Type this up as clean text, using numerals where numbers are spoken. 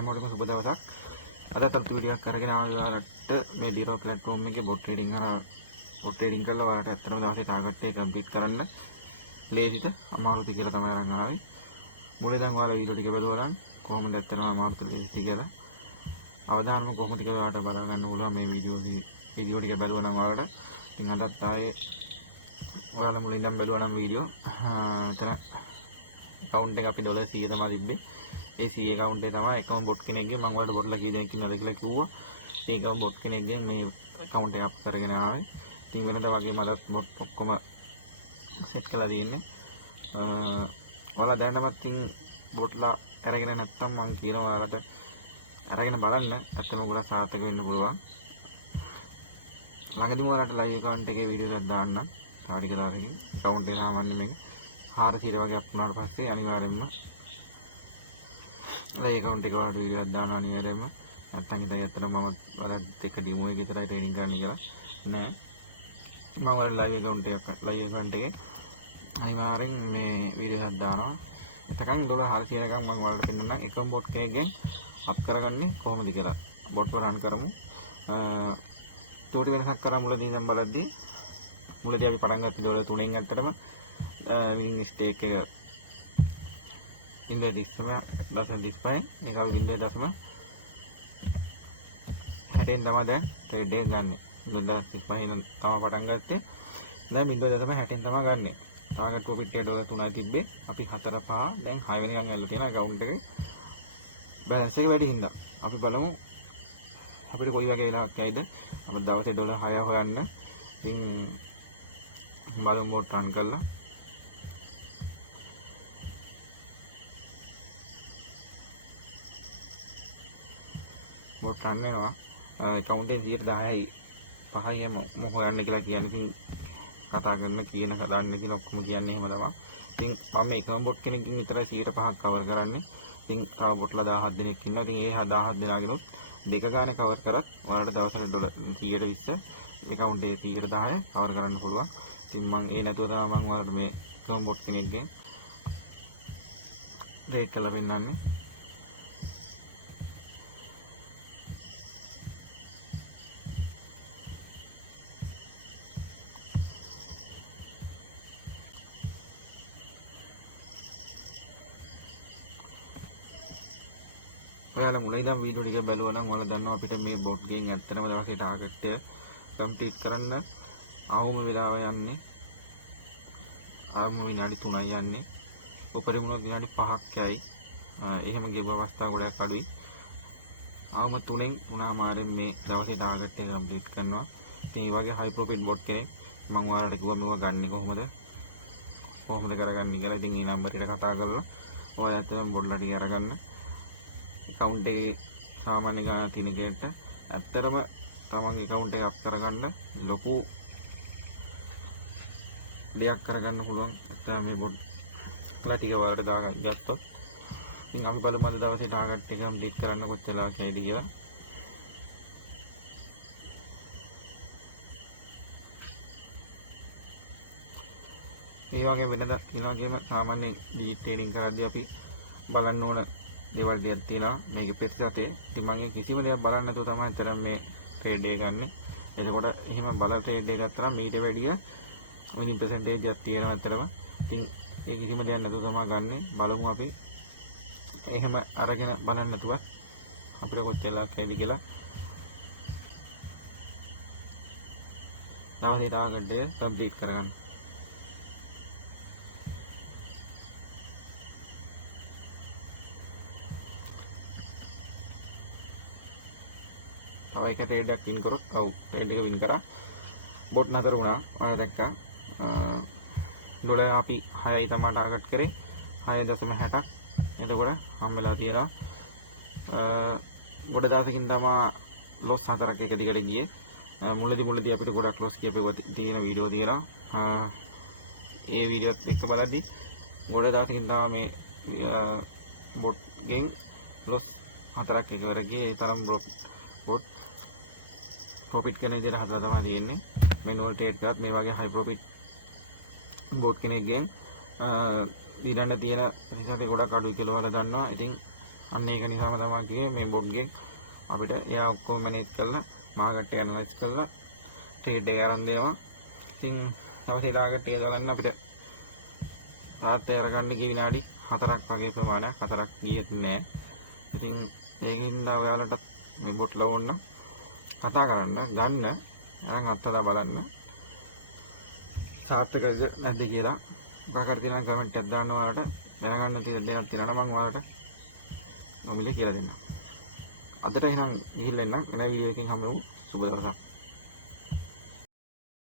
හැමෝටම සුබ දවසක්. අද තවත් වීඩියෝ එකක් අරගෙන ආවා ඔයාලට මේ ඩීරෝ ප්ලැට්ෆෝම් එකේ බොට් ට්‍රේඩින් කරලා ඔයාලට ඇත්තටම දවසේ ටාගට් එක කම්ප්ලීට් කරන්න ලේසිද අමාරුද කියලා තමයි අරන් ආවේ. මුලින් ඉඳන් ඔයාලා වීඩියෝ ටික බලුවා නම් කොහොමද ඇත්තටම අමාරුද ලේසිද කියලා අවධානම කොහොමද කියලා ඔයාලට බලා ගන්න පුළුවන් මේ වීඩියෝ ටික බලුවා නම් ඔයාලට. ඉතින් අදත් ආයේ ඔයාලා මුලින් ඉඳන් බලුවා නම් වීඩියෝ එතන account එක අපි $100 තමයි තිබ්බේ. ඒ C account එක තමයි එකම බොට් කෙනෙක්ගේ මම ඔයාලට බොට්ලා කී දෙනෙක් ඉන්නවද කියලා කිව්වා. ඒකම බොට් කෙනෙක්ගේ මේ account එක අප් කරගෙන ආවේ. ඉතින් වෙනදා වගේ මලත් බොට් ඔක්කොම සෙට් කරලා තියෙන්නේ. ඔයාලා දැනටමත් ඉතින් බොට්ලා අරගෙන නැත්තම් මම කියනවා ඔයාලට අරගෙන බලන්න. ඇත්තම ගොඩක් සාර්ථක වෙන්න පුළුවන්. ළඟදිම ඔයාලට live account එකේ වීඩියෝ එකක් දාන්න. තාටික දාසකින් account එක සාමාන්‍ය මේක 400 වගේ අප් වුණාට පස්සේ අනිවාර්යෙන්ම live account එක වලට වීඩියෝ එකක් දානවා අනිවාර්යෙන්ම. නැත්තම් ඉතින් ඇත්තටම මම ඔයාලත් එක්ක ඩෙමෝ එක විතරයි ට්‍රේනින් කරන්න කියලා නෑ. මම ඔයාලට live account එකේ අනිවාර්යෙන් මේ වීඩියෝ එකක් දානවා. එතකන් $400 එකක් මම ඔයාලට පෙන්නන්නම් එකම බොට් එකකින් අප් කරගන්නේ කොහොමද කියලා. බොට් එක රන් කරමු. චෝටි වෙනසක් කරා මුලදී ඉඳන් බලද්දී මුලදී අපි පටන් ගත්තේ $3න් ඇත්තටම විනිං ස්ටේක් එක 0.35 මේක අපි 0.60න් තමයි දැන් ට්‍රේඩ් එක ගන්න. 0.35 න් තමයි පටන් ගත්තේ. දැන් 0.60න් තමයි ගන්නෙ. ටාගට් ප්‍රොෆිට් එක $3යි තිබ්බේ. අපි 4 5 දැන් 6 වෙනිකන් ඇල්ල තියෙන account එකේ බැලන්ස් එක වැඩි හින්දා අපි බලමු අපිට කොයි වගේ වෙලාවක් ඇයිද. අපිට දවසේ $6 හොයන්න. ඉතින් බලමු බොට් රන් කරලා. බොට් රන් වෙනවා. account එකේ 10යි 5යි මො හොයන්න කියලා කියන්නේ. ඉතින් කතා කරන කියන හදන්න කියලා ඔක්කොම කියන්නේ එහෙම තමයි. ඉතින් මම එකම බොට් කෙනකින් විතරයි 5% කවර් කරන්නේ. ඉතින් තව බොට්ලා 17 දෙනෙක් ඉන්නවා. ඉතින් ඒ 17 දෙනාගෙනුත් දෙක ගානේ කවර් කරත් ඔයාලට දවසට $120 account එකේ 10 කවර් කරන්න පුළුවන්. ඉතින් මම ඒ නැතුව තමයි මම ඔයාලට මේ එකම බොට් කෙනෙක්ගෙන් ට්‍රේඩ් කරලා පෙන්නන්නේ. ඔයාලා මුලින් ඉඳන් වීඩියෝ ටික බලුවා නම් ඔයාලා දන්නවා අපිට මේ බොට් ගෙන් ඇත්තටම දවසේ ටාගට් එක කම්ප්ලීට් කරන්න අවම වෙලාව යන්නේ. අවම විනාඩි 3යි යන්නේ. උපරිම විනාඩි 5ක් යයි. එහෙම ගෙව අවස්ථා ගොඩක් අඩුයි. අවම 3න් 3මාරෙන් මේ දවසේ ටාගට් එක කම්ප්ලීට් කරනවා. ඉතින් මේ වගේ හයි ප්‍රොෆිට් බොට් කෙනෙක් මම ඔයාලට කිව්වා මේක ගන්න කොහොමද කරගන්නේ කියලා. ඉතින් මේ නම්බර් එකට කතා කරලා ඔයාලා ඇත්තටම බොට්ලා ටික අරගන්න. account එකේ සාමාන්‍ය ගාන තියෙන කෙනෙක්ට ඇත්තටම තමන්ගේ account එක අප් කරගන්න ලොකු දෙයක් කරගන්න පුළුවන්. ඇත්තටම මේ බොට්ලා ටික වලට දාගත්තොත් ඉතින් අපි බලමු අද දවසේ ටාගට් එක කම්ප්ලීට් කරන්න කොච්චර වෙලාවක් යයිද කියලා. මේ වගේ වෙනදා ඊළඟේම සාමාන්‍ය ඩිජිට් ට්‍රේඩින් කරද්දී අපි බලන්න ඕන දේවල් දෙයක් තියෙනවා මේකේ ප්‍රතිශතේ. ඉතින් මම කිසිම දෙයක් බලන්නේ නැතුව තමයි අතන මේ ට්‍රේඩ් එක ගන්නෙ. එතකොට එහෙම බලලා ට්‍රේඩ් එක ගත්තා නම් මීට වැඩිය විනිං පර්සන්ටේජ් එකක් තියෙනවා අතරම. ඉතින් ඒ කිසිම දෙයක් නැතුව තමයි ගන්නෙ. බලමු අපි එහෙම අරගෙන බලන්න නැතුව අපිට කොච්චරක් ඇයිද කියලා. දවසේ ටාගට් එක කම්ප්ලීට් කරගන්න. තව එක ට්‍රේඩ් එකක් වින් කරොත් ට්‍රේඩ් එක වින් කරා බොට් නතර වුණා. ඔයාලා දැක්කා ඩොලර් අපි 6යි තමයි ටාගට් කරේ 6.60ක්. එතකොට හම්බෙලා තියෙනවා ගොඩ දවසකින් තමයි ලොස් 4ක් එක දිගට ගියේ. මුලදී අපිට ගොඩක් ලොස් කියපේ තියෙන වීඩියෝ තියෙනවා. ඒ වීඩියෝත් එක්ක බලද්දි ගොඩ දවසකින් තමයි මේ බොට් ගෙන් ලොස් 4ක් එකවර ගියේ. ඒ තරම් බොට් ප්‍රොෆිට් කරන විදිහට හදලා තමයි තියෙන්නේ. මෙනුවල් ට්‍රේඩ් කරත් මේ වගේ හයි ප්‍රොෆිට් බොට් කෙනෙක්ගෙන් ඊළඟ තියෙන ප්‍රතිශතය ගොඩක් අඩුයි කියලා ඔයාලා දන්නවා. ඉතින් අන්න ඒක නිසාම තමයි කිව්වේ මේ බොට් ගේ අපිට එයා ඔක්කොම මැනේජ් කරලා මාකට් එක ඇනලයිස් කරලා ට්‍රේඩ් එක ආරම්භ දෙනවා. ඉතින් තවසේලාකට ට්‍රේඩ් බලන්න අපිට තාත්තේ අරගන්න ගිය විනාඩි 4ක් වගේ ප්‍රමාණයක් 4ක් ගියෙත් නෑ. ඉතින් ඒකින්ද ඔයාලට මේ බොට් ලවන්න කතා කරන්න ගන්න අරන් අත්දලා බලන්න සාර්ථකද නැද්ද කියලා මොකක් හරි තියෙනවා කමෙන්ට් එකක් දාන්න ඔයාලට දැනගන්න තියෙන දේවල් තියෙනවා නම් ඔයාලට නොමිලේ කියලා දෙන්න. අදට එහෙනම් ගිහිල්ලා එන්න වෙන වීඩියෝ එකකින් හම්බෙමු. සුබ දවසක්.